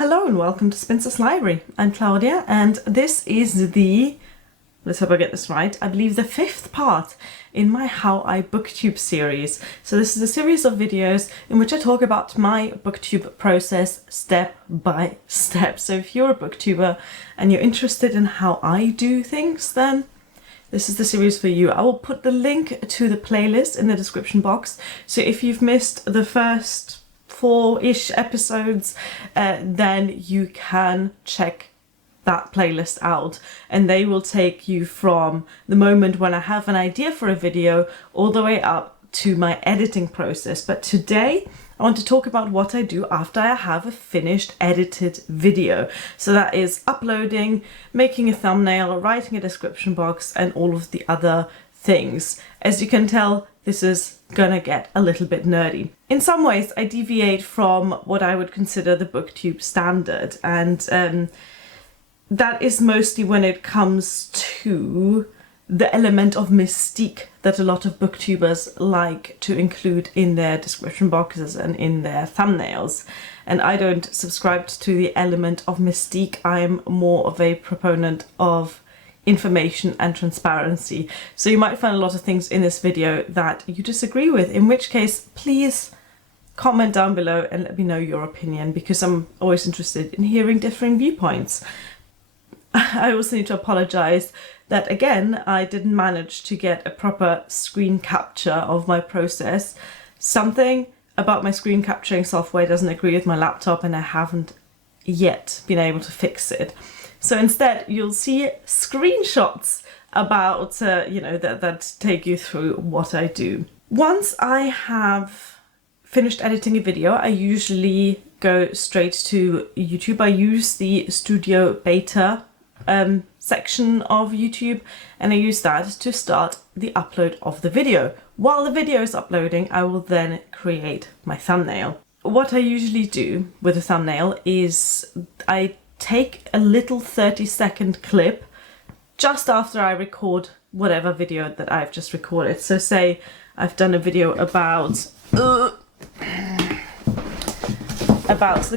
Hello and welcome to Spinster's Library. I'm Claudia and this is the, let's hope I get this right, I believe the 5th part in my How I Booktube series. So this is a series of videos in which I talk about my booktube process step by step. So if you're a booktuber and you're interested in how I do things, then this is the series for you. I will put the link to the playlist in the description box. So if you've missed the first 4-ish episodes, then you can check that playlist out and they will take you from the moment when I have an idea for a video all the way up to my editing process. But today I want to talk about what I do after I have a finished edited video. So that is uploading, making a thumbnail, writing a description box and all of the other things. As you can tell, this is gonna get a little bit nerdy. In some ways, I deviate from what I would consider the booktube standard, and that is mostly when it comes to the element of mystique that a lot of booktubers like to include in their description boxes and in their thumbnails. And I don't subscribe to the element of mystique. I'm more of a proponent of information and transparency. So you might find a lot of things in this video that you disagree with, in which case please comment down below and let me know your opinion, because I'm always interested in hearing differing viewpoints. I also need to apologize that again I didn't manage to get a proper screen capture of my process. Something about my screen capturing software doesn't agree with my laptop and I haven't yet been able to fix it. So instead you'll see screenshots about, that take you through what I do. Once I have finished editing a video, I usually go straight to YouTube. I use the Studio Beta section of YouTube and I use that to start the upload of the video. While the video is uploading, I will then create my thumbnail. What I usually do with a thumbnail is I take a little 30-second clip just after I record whatever video that I've just recorded. So say I've done a video about the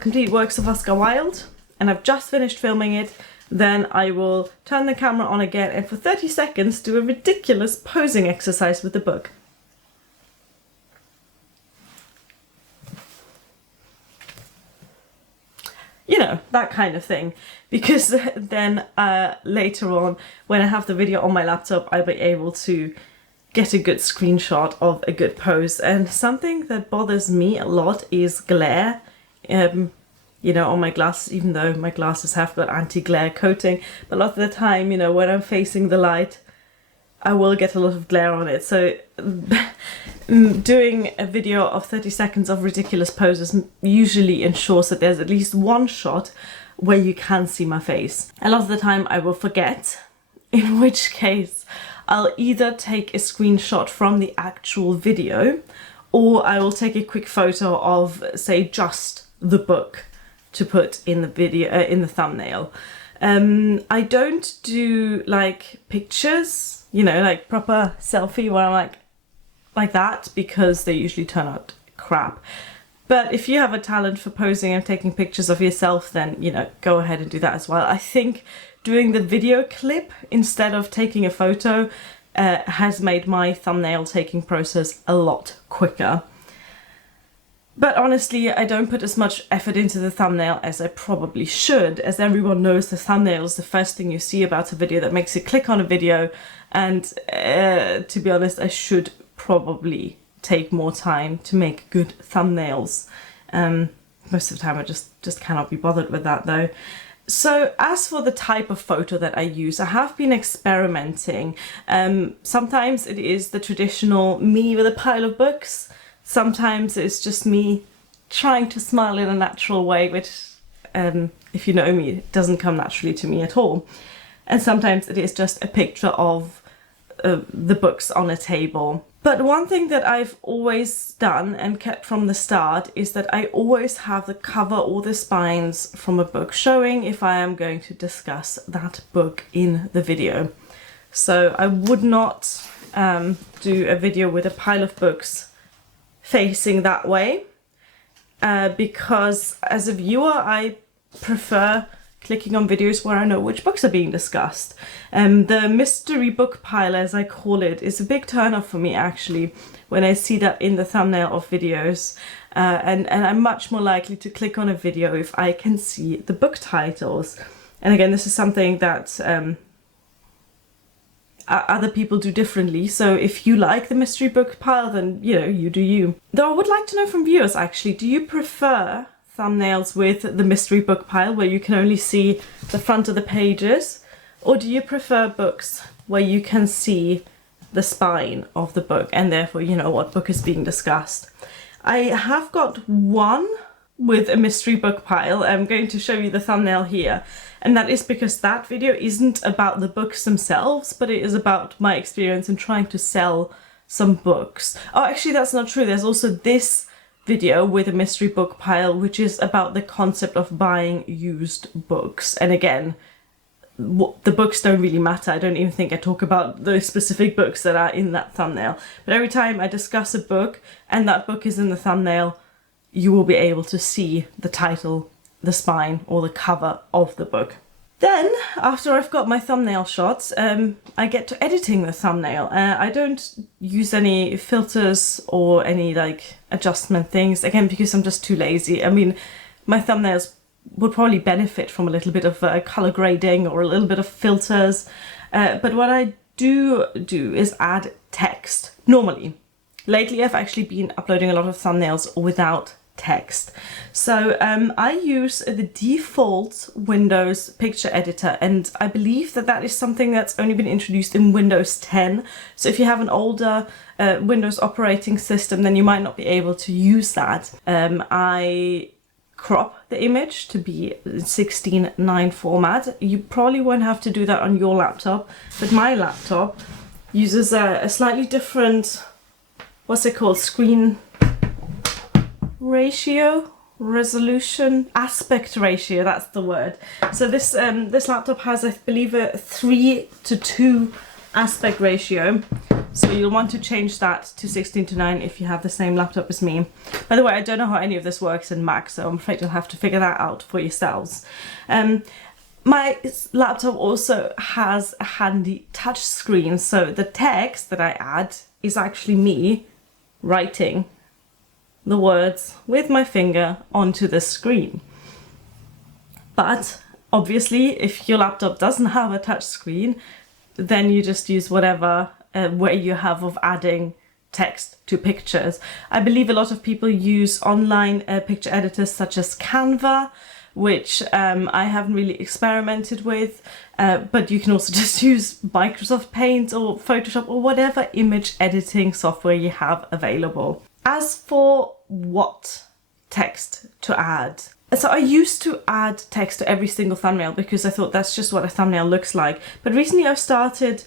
complete works of Oscar Wilde and I've just finished filming it, then I will turn the camera on again and for 30 seconds do a ridiculous posing exercise with the book. You know, that kind of thing, because then later on when I have the video on my laptop I'll be able to get a good screenshot of a good pose. And something that bothers me a lot is glare, on my glasses, even though my glasses have got anti-glare coating, but a lot of the time, when I'm facing the light I will get a lot of glare on it. So doing a video of 30 seconds of ridiculous poses usually ensures that there's at least one shot where you can see my face. A lot of the time I will forget, in which case I'll either take a screenshot from the actual video or I will take a quick photo of, say, just the book to put in the video, in the thumbnail. I don't do like pictures, like proper selfie where I'm like that, because they usually turn out crap. But if you have a talent for posing and taking pictures of yourself, then, go ahead and do that as well. I think doing the video clip instead of taking a photo has made my thumbnail taking process a lot quicker. But honestly, I don't put as much effort into the thumbnail as I probably should. As everyone knows, the thumbnail is the first thing you see about a video that makes you click on a video. And to be honest, I should probably take more time to make good thumbnails. Most of the time I just cannot be bothered with that though. So as for the type of photo that I use, I have been experimenting. Sometimes it is the traditional me with a pile of books. Sometimes it's just me trying to smile in a natural way, which, if you know me, it doesn't come naturally to me at all. And sometimes it is just a picture of the books on a table. But one thing that I've always done and kept from the start is that I always have the cover or the spines from a book showing if I am going to discuss that book in the video. So I would not do a video with a pile of books facing that way, because as a viewer I prefer clicking on videos where I know which books are being discussed. The mystery book pile, as I call it, is a big turn off for me actually when I see that in the thumbnail of videos. And I'm much more likely to click on a video if I can see the book titles. And again, this is something that other people do differently. So if you like the mystery book pile, then you do you. Though I would like to know from viewers actually, do you prefer thumbnails with the mystery book pile where you can only see the front of the pages, or do you prefer books where you can see the spine of the book and therefore you know what book is being discussed? I have got one with a mystery book pile. I'm going to show you the thumbnail here, and that is because that video isn't about the books themselves, but it is about my experience in trying to sell some books. Oh, actually that's not true. There's also this video with a mystery book pile which is about the concept of buying used books, and again the books don't really matter. I don't even think I talk about those specific books that are in that thumbnail, but every time I discuss a book and that book is in the thumbnail, you will be able to see the title, the spine, or the cover of the book. Then, after I've got my thumbnail shots, I get to editing the thumbnail. I don't use any filters or any like adjustment things, again because I'm just too lazy. I mean, my thumbnails would probably benefit from a little bit of color grading or a little bit of filters, but what I do is add text normally. Lately I've actually been uploading a lot of thumbnails without text. So I use the default Windows picture editor, and I believe that that is something that's only been introduced in Windows 10. So if you have an older Windows operating system, then you might not be able to use that. I crop the image to be 16:9 format. You probably won't have to do that on your laptop, but my laptop uses a slightly different, what's it called, screen ratio, resolution, aspect ratio, that's the word. So this laptop has, I believe, a 3:2 aspect ratio. So you'll want to change that to 16:9 if you have the same laptop as me. By the way, I don't know how any of this works in Mac, so I'm afraid you'll have to figure that out for yourselves. My laptop also has a handy touch screen, so the text that I add is actually me writing the words with my finger onto the screen. But obviously, if your laptop doesn't have a touch screen, then you just use whatever way you have of adding text to pictures. I believe a lot of people use online picture editors such as Canva, which I haven't really experimented with, but you can also just use Microsoft Paint or Photoshop or whatever image editing software you have available. As for what text to add, so I used to add text to every single thumbnail because I thought that's just what a thumbnail looks like. But recently I've started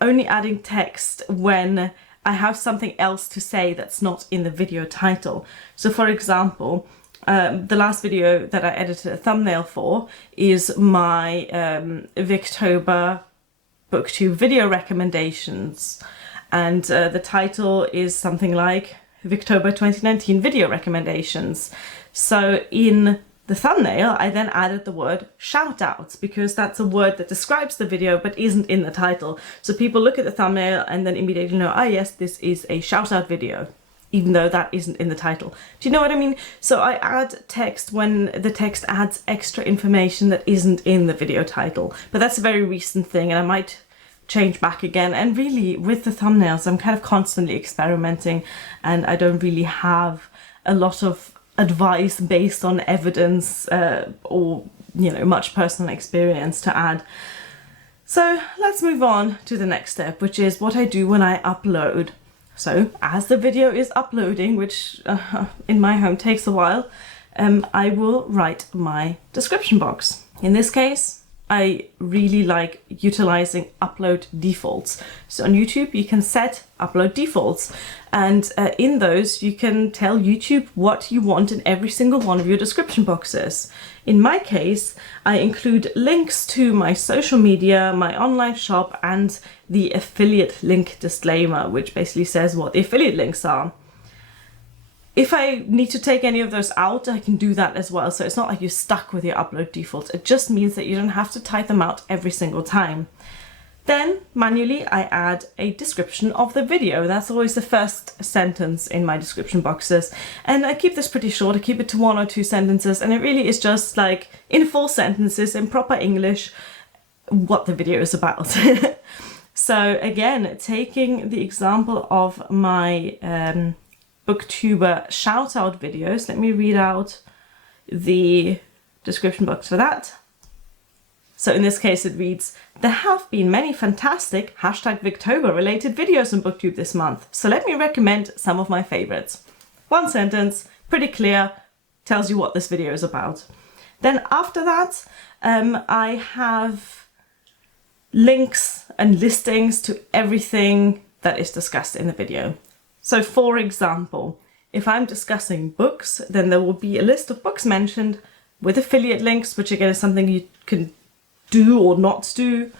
only adding text when I have something else to say that's not in the video title. So for example, the last video that I edited a thumbnail for is my Victober Booktube video recommendations. And the title is something like Victober 2019 video recommendations. So in the thumbnail, I then added the word shout outs because that's a word that describes the video but isn't in the title. So people look at the thumbnail and then immediately know, ah yes, this is a shout out video, even though that isn't in the title. Do you know what I mean? So I add text when the text adds extra information that isn't in the video title. But that's a very recent thing and I might change back again. And really with the thumbnails, I'm kind of constantly experimenting and I don't really have a lot of advice based on evidence or much personal experience to add. So let's move on to the next step, which is what I do when I upload. So as the video is uploading, which in my home takes a while, I will write my description box. In this case, I really like utilizing upload defaults. So on YouTube, you can set upload defaults. And in those, you can tell YouTube what you want in every single one of your description boxes. In my case, I include links to my social media, my online shop, and the affiliate link disclaimer, which basically says what the affiliate links are. If I need to take any of those out, I can do that as well. So it's not like you're stuck with your upload defaults. It just means that you don't have to type them out every single time. Then manually I add a description of the video. That's always the first sentence in my description boxes. And I keep this pretty short. I keep it to 1 or 2 sentences, and it really is just like in 4 sentences in proper English what the video is about. So again, taking the example of my Booktuber shout out videos, let me read out the description box for that. So in this case it reads, there have been many fantastic #Victober related videos on Booktube this month, so let me recommend some of my favorites. 1 sentence, pretty clear, tells you what this video is about. Then after that, I have links and listings to everything that is discussed in the video. So for example, if I'm discussing books, then there will be a list of books mentioned with affiliate links, which again is something you can do or not do.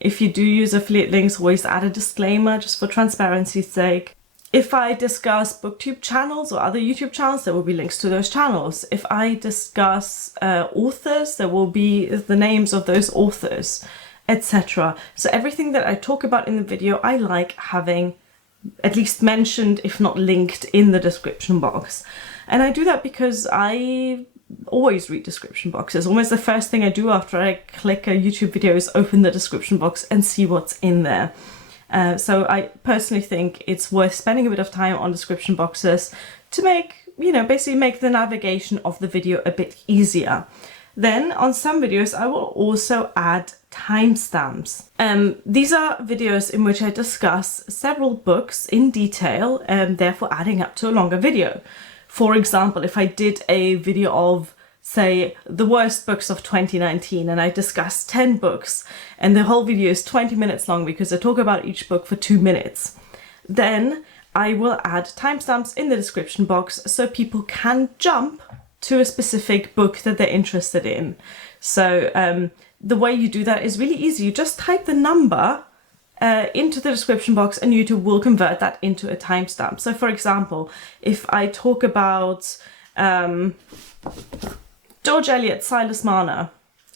If you do use affiliate links, always add a disclaimer just for transparency's sake. If I discuss Booktube channels or other YouTube channels, there will be links to those channels. If I discuss authors, there will be the names of those authors, etc. So everything that I talk about in the video, I like having at least mentioned, if not linked, in the description box. And I do that because I always read description boxes. Almost the first thing I do after I click a YouTube video is open the description box and see what's in there. So I personally think it's worth spending a bit of time on description boxes to make, basically make the navigation of the video a bit easier. Then on some videos, I will also add timestamps. These are videos in which I discuss several books in detail and therefore adding up to a longer video. For example, if I did a video of, say, the worst books of 2019 and I discuss 10 books and the whole video is 20 minutes long because I talk about each book for 2 minutes, then I will add timestamps in the description box so people can jump to a specific book that they're interested in. So the way you do that is really easy. You just type the number into the description box and YouTube will convert that into a timestamp. So for example, if I talk about George Eliot's Silas Marner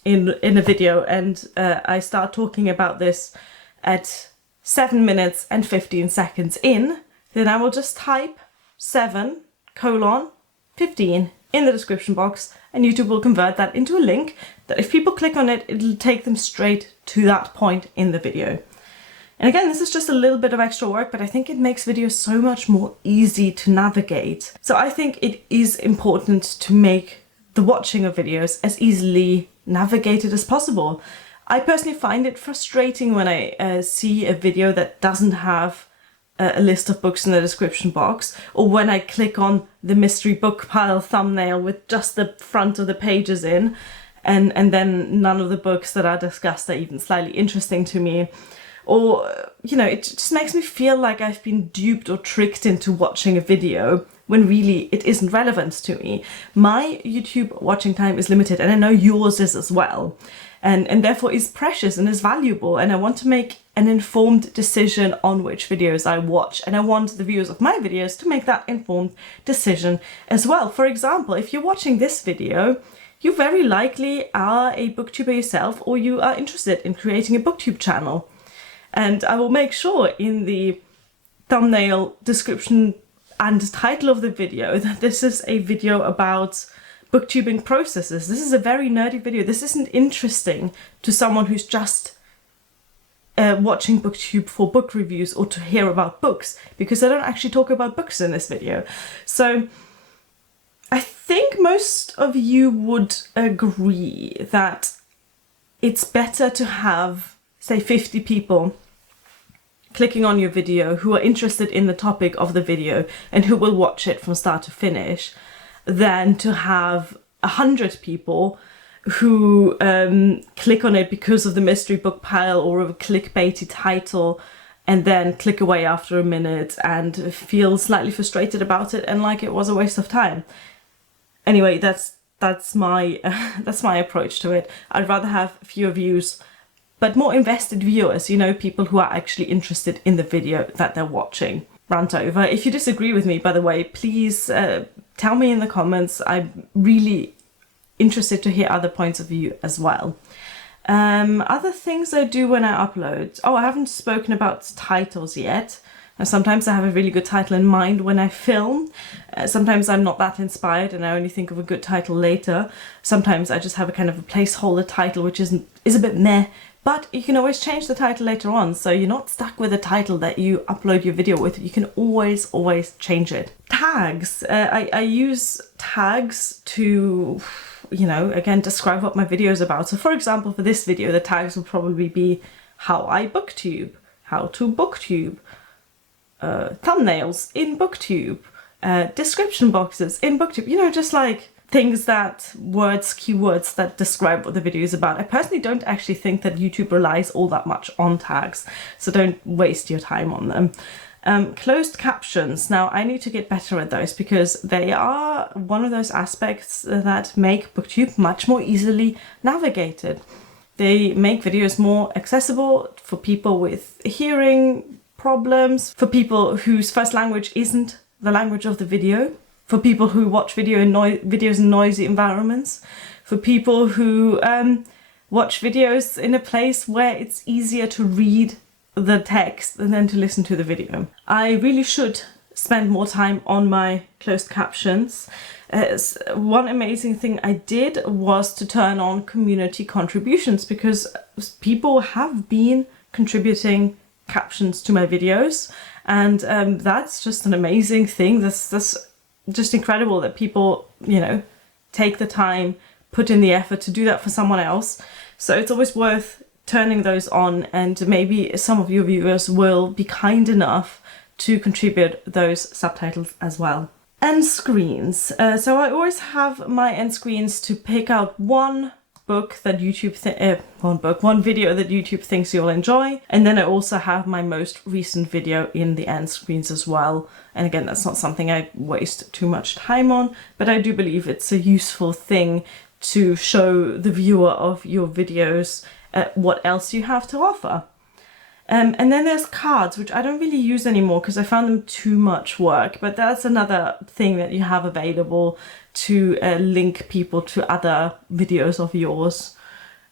in a video and I start talking about this at 7 minutes and 15 seconds in, then I will just type 7:15 in the description box and YouTube will convert that into a link that if people click on it, it'll take them straight to that point in the video. And again, this is just a little bit of extra work, but I think it makes videos so much more easy to navigate. So I think it is important to make the watching of videos as easily navigated as possible. I personally find it frustrating when I see a video that doesn't have a list of books in the description box, or when I click on the mystery book pile thumbnail with just the front of the pages in, and then none of the books that are discussed are even slightly interesting to me. Or, it just makes me feel like I've been duped or tricked into watching a video when really it isn't relevant to me. My YouTube watching time is limited and I know yours is as well. And therefore is precious and is valuable, and I want to make an informed decision on which videos I watch, and I want the viewers of my videos to make that informed decision as well. For example, if you're watching this video, you very likely are a booktuber yourself, or you are interested in creating a booktube channel. And I will make sure in the thumbnail, description and title of the video that this is a video about booktubing processes. This is a very nerdy video. This isn't interesting to someone who's just watching Booktube for book reviews or to hear about books, because I don't actually talk about books in this video. So I think most of you would agree that it's better to have, say, 50 people clicking on your video who are interested in the topic of the video and who will watch it from start to finish, than to have 100 people who click on it because of the mystery book pile or of a clickbaity title and then click away after a minute and feel slightly frustrated about it and like it was a waste of time. Anyway, that's my approach to it. I'd rather have fewer views but more invested viewers, people who are actually interested in the video that they're watching. rant over. If you disagree with me, by the way, please tell me in the comments. I'm really interested to hear other points of view as well. Other things I do when I upload. Oh, I haven't spoken about titles yet. Sometimes I have a really good title in mind when I film. Sometimes I'm not that inspired and I only think of a good title later. Sometimes I just have a kind of a placeholder title which is a bit meh, but you can always change the title later on, so you're not stuck with a title that you upload your video with. You can always change it. Tags. I use tags to, you know, again, describe what my video is about. So for example, for this video, the tags will probably be how I booktube, how to booktube, thumbnails in Booktube, description boxes in Booktube, you know, just like things that, keywords that describe what the video is about. I personally don't actually think that YouTube relies all that much on tags, so don't waste your time on them. Closed captions. Now I need to get better at those because they are one of those aspects that make Booktube much more easily navigated. They make videos more accessible for people with hearing problems, for people whose first language isn't the language of the video, for people who watch videos in noisy environments, for people who watch videos in a place where it's easier to read the text and then to listen to the video. I really should spend more time on my closed captions. One amazing thing I did was to turn on community contributions, because people have been contributing captions to my videos, and that's just an amazing thing. That's just incredible that people, you know, take the time, put in the effort to do that for someone else. So it's always worth turning those on, and maybe some of your viewers will be kind enough to contribute those subtitles as well. End screens. So I always have my end screens to pick out one book that YouTube one video that YouTube thinks you'll enjoy, and then I also have my most recent video in the end screens as well. And again, that's not something I waste too much time on, but I do believe it's a useful thing to show the viewer of your videos what else you have to offer. And then there's cards, which I don't really use anymore because I found them too much work, but that's another thing that you have available to link people to other videos of yours.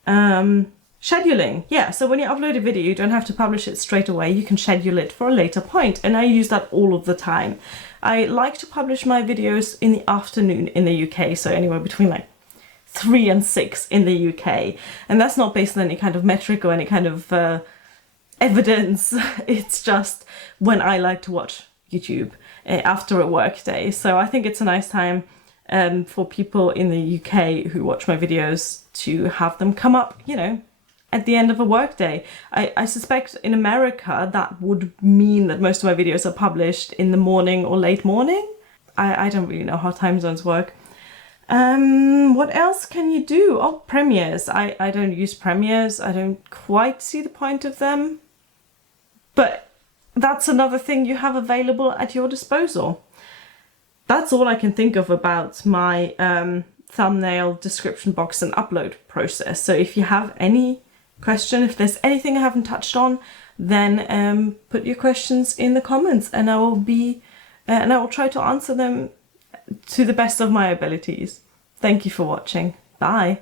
Scheduling. Yeah, so when you upload a video, you don't have to publish it straight away. You can schedule it for a later point, and I use that all of the time. I like to publish my videos in the afternoon in the UK, so anywhere between like 3 and 6 in the UK. And that's not based on any kind of metric or any kind of evidence. It's just when I like to watch YouTube after a work day. So I think it's a nice time for people in the UK who watch my videos to have them come up, you know, at the end of a work day. I suspect in America that would mean that most of my videos are published in the morning or late morning. I don't really know how time zones work. What else can you do? Oh, premieres. I don't use premieres. I don't quite see the point of them. But that's another thing you have available at your disposal. That's all I can think of about my thumbnail, description box and upload process. So if you have any question, if there's anything I haven't touched on, then put your questions in the comments, and I will try to answer them to the best of my abilities. Thank you for watching. Bye.